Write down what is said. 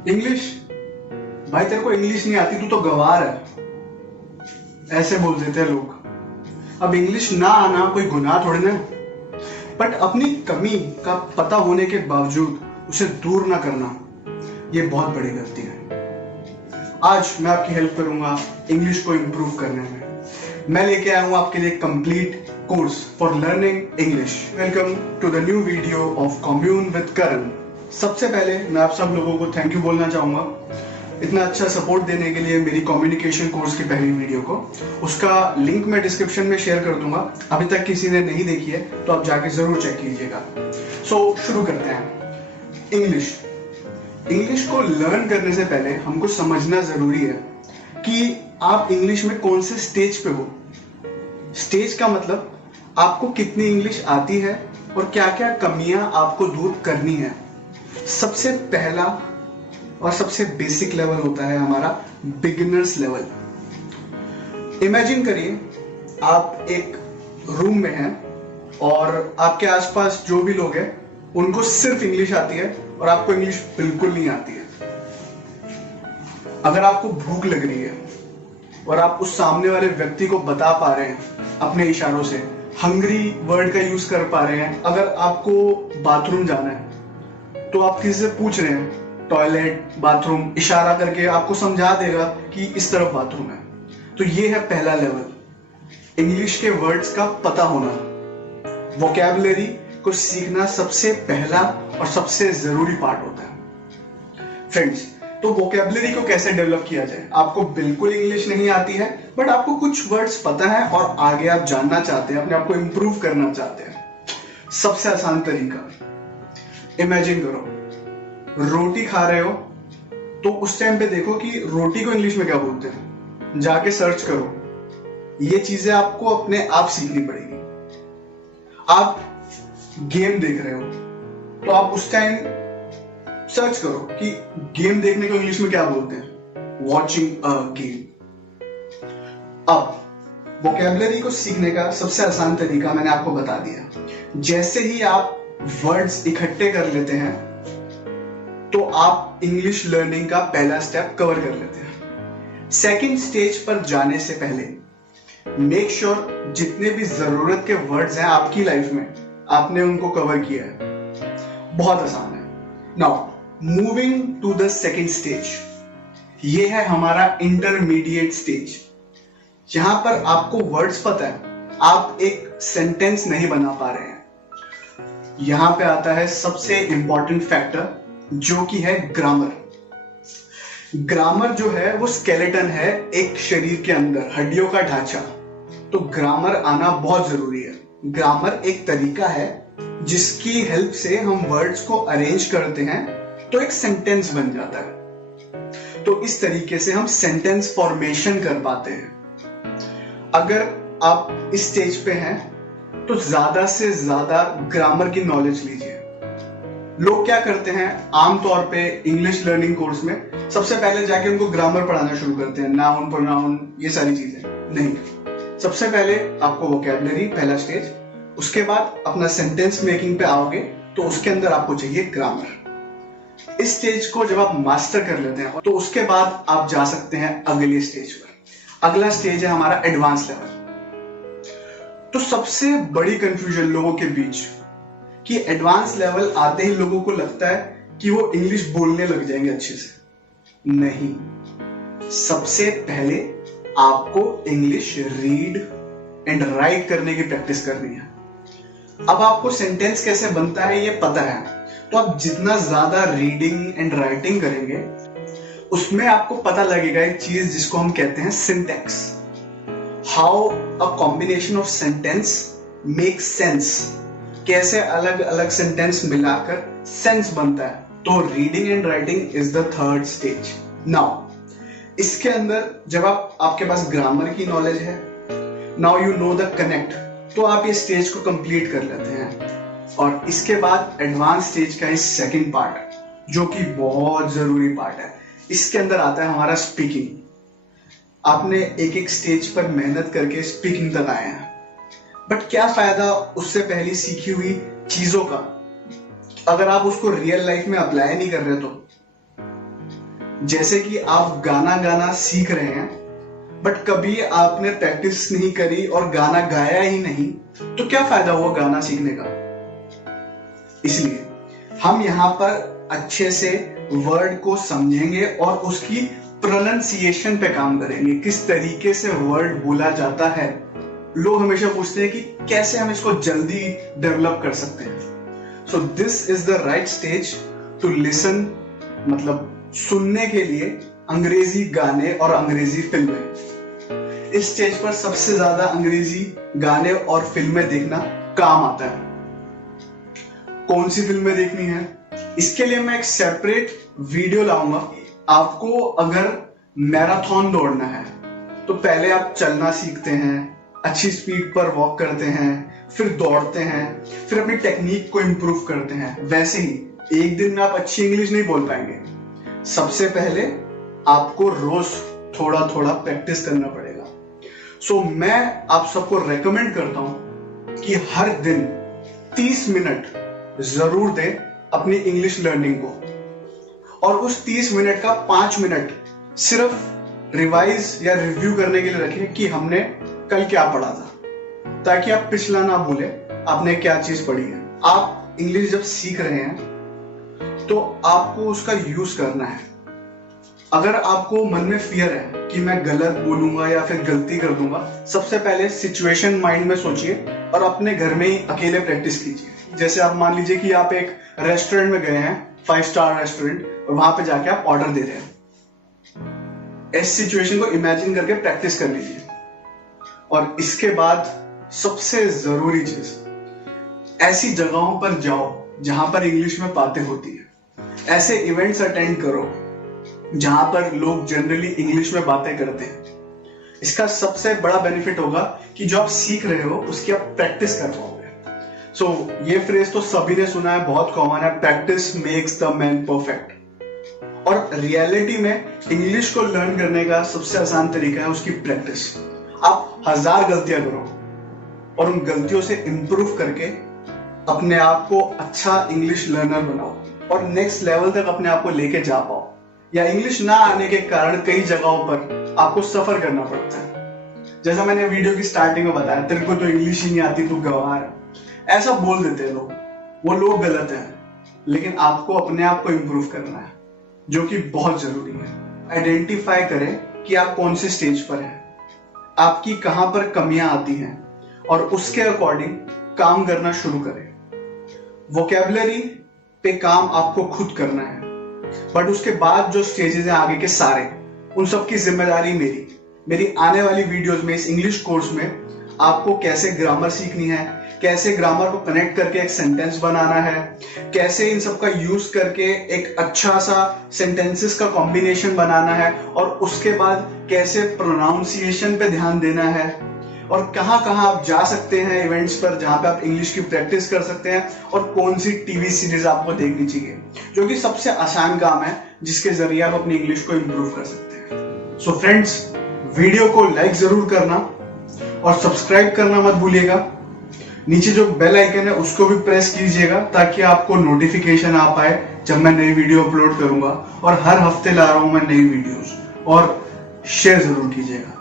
English, भाई तेरे को इंग्लिश नहीं आती, तू तो गंवार है, ऐसे बोल देते हैं लोग। अब इंग्लिश ना आना कोई गुनाह थोड़ी ना, बट अपनी कमी का पता होने के बावजूद उसे दूर ना करना, ये बहुत बड़ी गलती है। आज मैं आपकी हेल्प करूंगा इंग्लिश को इंप्रूव करने में। मैं लेके आया हूं आपके लिए complete course for learning English. Welcome to the new video of commune with Karan. सबसे पहले मैं आप सब लोगों को थैंक यू बोलना चाहूंगा इतना अच्छा सपोर्ट देने के लिए मेरी कम्युनिकेशन कोर्स की पहली वीडियो को। उसका लिंक मैं डिस्क्रिप्शन में शेयर कर दूंगा। अभी तक किसी ने नहीं देखी है तो आप जाके जरूर चेक कीजिएगा। सो शुरू करते हैं। इंग्लिश को लर्न करने से पहले हमको समझना जरूरी है कि आप इंग्लिश में कौन से स्टेज पे हो। स्टेज का मतलब आपको कितनी इंग्लिश आती है और क्या क्या कमियां आपको दूर करनी है। सबसे पहला और सबसे बेसिक लेवल होता है हमारा बिगिनर्स लेवल। इमेजिन करिए आप एक रूम में हैं और आपके आसपास जो भी लोग हैं उनको सिर्फ इंग्लिश आती है और आपको इंग्लिश बिल्कुल नहीं आती है। अगर आपको भूख लग रही है और आप उस सामने वाले व्यक्ति को बता पा रहे हैं अपने इशारों से, हंग्री वर्ड का यूज कर पा रहे हैं। अगर आपको बाथरूम जाना है तो आप किसी से पूछ रहे हैं टॉयलेट, बाथरूम, इशारा करके आपको समझा देगा कि इस तरफ बाथरूम है। तो ये है पहला लेवल, इंग्लिश के वर्ड्स का पता होना। वोकैबुलरी को सीखना सबसे पहला और सबसे जरूरी पार्ट होता है। फ्रेंड्स, तो वोकैबुलरी को कैसे डेवलप किया जाए? आपको बिल्कुल इंग्लिश नहीं आती है बट आपको कुछ वर्ड्स पता है और आगे आप जानना चाहते हैं, अपने आप को इंप्रूव करना चाहते हैं। सबसे आसान तरीका, इमेजिन करो रोटी खा रहे हो तो उस टाइम पे देखो कि रोटी को इंग्लिश में क्या बोलते हैं, जाके सर्च करो। ये चीजें आपको अपने आप सीखनी पड़ेगी। आप गेम देख रहे हो तो आप उस टाइम सर्च करो कि गेम देखने को इंग्लिश में क्या बोलते हैं, वॉचिंग अ गेम। अब वोकैबुलरी को सीखने का सबसे आसान तरीका मैंने आपको बता दिया। जैसे ही आप वर्ड्स इकट्ठे कर लेते हैं तो आप इंग्लिश लर्निंग का पहला स्टेप कवर कर लेते हैं। सेकंड स्टेज पर जाने से पहले मेक श्योर जितने भी जरूरत के वर्ड्स हैं आपकी लाइफ में आपने उनको कवर किया है। बहुत आसान है। Now moving to the second stage, ये है हमारा इंटरमीडिएट स्टेज। यहां पर आपको वर्ड्स पता है, आप एक सेंटेंस नहीं बना पा रहे हैं। यहां पे आता है सबसे इंपॉर्टेंट फैक्टर जो कि है ग्रामर। ग्रामर जो है वो स्केलेटन है एक शरीर के अंदर, हड्डियों का ढांचा। तो ग्रामर आना बहुत जरूरी है। ग्रामर एक तरीका है जिसकी हेल्प से हम वर्ड्स को अरेंज करते हैं तो एक सेंटेंस बन जाता है। तो इस तरीके से हम सेंटेंस फॉर्मेशन कर पाते हैं। अगर आप इस स्टेज पे हैं तो ज्यादा से ज्यादा ग्रामर की नॉलेज लीजिए। लोग क्या करते हैं आमतौर पे इंग्लिश लर्निंग कोर्स में, सबसे पहले जाके उनको ग्रामर पढ़ाना शुरू करते हैं, नाउन, प्रोनाउन, ये सारी चीजें। नहीं, सबसे पहले आपको वोकैबुलरी, पहला स्टेज। उसके बाद अपना सेंटेंस मेकिंग पे आओगे तो उसके अंदर आपको चाहिए ग्रामर। इस स्टेज को जब आप मास्टर कर लेते हैं तो उसके बाद आप जा सकते हैं अगले स्टेज पर। अगला स्टेज है हमारा एडवांस लेवल। तो सबसे बड़ी कंफ्यूजन लोगों के बीच कि एडवांस लेवल आते ही लोगों को लगता है कि वो इंग्लिश बोलने लग जाएंगे अच्छे से। नहीं, सबसे पहले आपको इंग्लिश रीड एंड राइट करने की प्रैक्टिस करनी है। अब आपको सेंटेंस कैसे बनता है ये पता है, तो आप जितना ज्यादा रीडिंग एंड राइटिंग करेंगे उसमें आपको पता लगेगा एक चीज जिसको हम कहते हैं syntax. How a combination of sentence make sense, कैसे अलग अलग सेंटेंस मिलाकर सेंस बनता है। तो reading and writing is the third stage. Now इसके अंदर जब आपके पास ग्रामर की नॉलेज है, now you know the connect, तो आप ये स्टेज को कंप्लीट कर लेते हैं। और इसके बाद एडवांस स्टेज का इस सेकंड पार्ट जो कि बहुत जरूरी पार्ट है। इसके अंदर आता है हमारा स्पीकिंग। आपने एक एक स्टेज पर मेहनत करके स्पीकिंग तक आए हैं, बट क्या फायदा उससे पहले सीखी हुई चीजों का अगर आप उसको रियल लाइफ में अप्लाई नहीं कर रहे तो। जैसे कि आप गाना गाना सीख रहे हैं बट कभी आपने प्रैक्टिस नहीं करी और गाना गाया ही नहीं, तो क्या फायदा हुआ गाना सीखने का। इसलिए हम यहाँ पर अच्छे से वर्ड को समझेंगे और उसकी प्रोनाउंसिएशन पे काम करेंगे, किस तरीके से वर्ड बोला जाता है। लोग हमेशा पूछते हैं कि कैसे हम इसको जल्दी डेवलप कर सकते हैं। So this is the right stage to listen, मतलब सुनने के लिए अंग्रेजी गाने और अंग्रेजी फिल्में। इस स्टेज पर सबसे ज्यादा अंग्रेजी गाने और फिल्में देखना काम आता है। कौन सी फिल्में देखनी है, इसके लिए मैं एक सेपरेट वीडियो लाऊंगा। आपको अगर मैराथन दौड़ना है तो पहले आप चलना सीखते हैं, अच्छी स्पीड पर वॉक करते हैं, फिर दौड़ते हैं, फिर अपनी टेक्निक को इंप्रूव करते हैं। वैसे ही एक दिन में आप अच्छी इंग्लिश नहीं बोल पाएंगे। सबसे पहले आपको रोज थोड़ा थोड़ा प्रैक्टिस करना पड़ेगा। सो मैं आप सबको रेकमेंड करता हूं कि हर दिन 30 मिनट जरूर दें अपनी इंग्लिश लर्निंग को, और उस 30 मिनट का 5 मिनट सिर्फ रिवाइज या रिव्यू करने के लिए रखें कि हमने कल क्या पढ़ा था, ताकि आप पिछला ना भूले आपने क्या चीज पढ़ी है। आप इंग्लिश जब सीख रहे हैं तो आपको उसका यूज करना है। अगर आपको मन में फियर है कि मैं गलत बोलूंगा या फिर गलती कर दूंगा, सबसे पहले सिचुएशन माइंड में सोचिए और अपने घर में ही अकेले प्रैक्टिस कीजिए। जैसे आप मान लीजिए कि आप एक रेस्टोरेंट में गए हैं, 5 स्टार रेस्टोरेंट, और वहां पे जाके आप ऑर्डर दे रहे हैं। इस सिचुएशन को इमेजिन करके प्रैक्टिस कर लीजिए। और इसके बाद सबसे जरूरी चीज, ऐसी जगहों पर जाओ जहां पर इंग्लिश में बातें होती है। ऐसे इवेंट्स अटेंड करो जहां पर लोग जनरली इंग्लिश में बातें करते हैं। इसका सबसे बड़ा बेनिफिट होगा कि जो आप सीख रहे हो उसकी आप प्रैक्टिस कर पाओगे। सो ये फ्रेज तो सभी ने सुना है, बहुत कॉमन है, practice makes the man perfect. और रियलिटी में इंग्लिश को लर्न करने का सबसे आसान तरीका है उसकी प्रैक्टिस। आप 1000 गलतियां करो और उन गलतियों से इंप्रूव करके अपने आप को अच्छा इंग्लिश लर्नर बनाओ और नेक्स्ट लेवल तक अपने आप को लेके जा पाओ। या इंग्लिश ना आने के कारण कई जगहों पर आपको सफर करना पड़ता है। जैसा मैंने वीडियो की स्टार्टिंग में बताया, तेरे को तो इंग्लिश ही नहीं आती, तू गंवार है, ऐसा बोल देते हैं लोग। वो लोग गलत हैं, लेकिन आपको अपने आप को इंप्रूव करना है, जो कि बहुत जरूरी है। आइडेंटिफाई करें कि आप कौन से स्टेज पर हैं, आपकी कहां पर कमियां आती हैं, और उसके अकॉर्डिंग काम करना शुरू करें। वोकैबुलरी पे काम आपको खुद करना है, बट उसके बाद जो स्टेजेस हैं आगे के सारे, उन सब की जिम्मेदारी मेरी आने वाली वीडियोस में, इस इंग्लिश कोर्स में आपको कैसे ग्रामर सीखनी है, कैसे ग्रामर को कनेक्ट करके एक सेंटेंस बनाना है, कैसे इन सब का यूज करके एक अच्छा सा सेंटेंसेस का कॉम्बिनेशन बनाना है, और उसके बाद कैसे प्रोनाउंसिएशन पे ध्यान देना है, और कहां कहां आप जा सकते हैं इवेंट्स पर जहां पे आप इंग्लिश की प्रैक्टिस कर सकते हैं, और कौन सी टीवी सीरीज आपको देखनी चाहिए, जो कि सबसे आसान काम है जिसके जरिए आप अपनी इंग्लिश को इंप्रूव कर सकते हैं। सो फ्रेंड्स, वीडियो को लाइक जरूर करना और सब्सक्राइब करना मत भूलिएगा। नीचे जो बेल आइकन है उसको भी प्रेस कीजिएगा ताकि आपको नोटिफिकेशन आ पाए जब मैं नई वीडियो अपलोड करूंगा। और हर हफ्ते ला रहा हूं मैं नई वीडियोस, और शेयर जरूर कीजिएगा।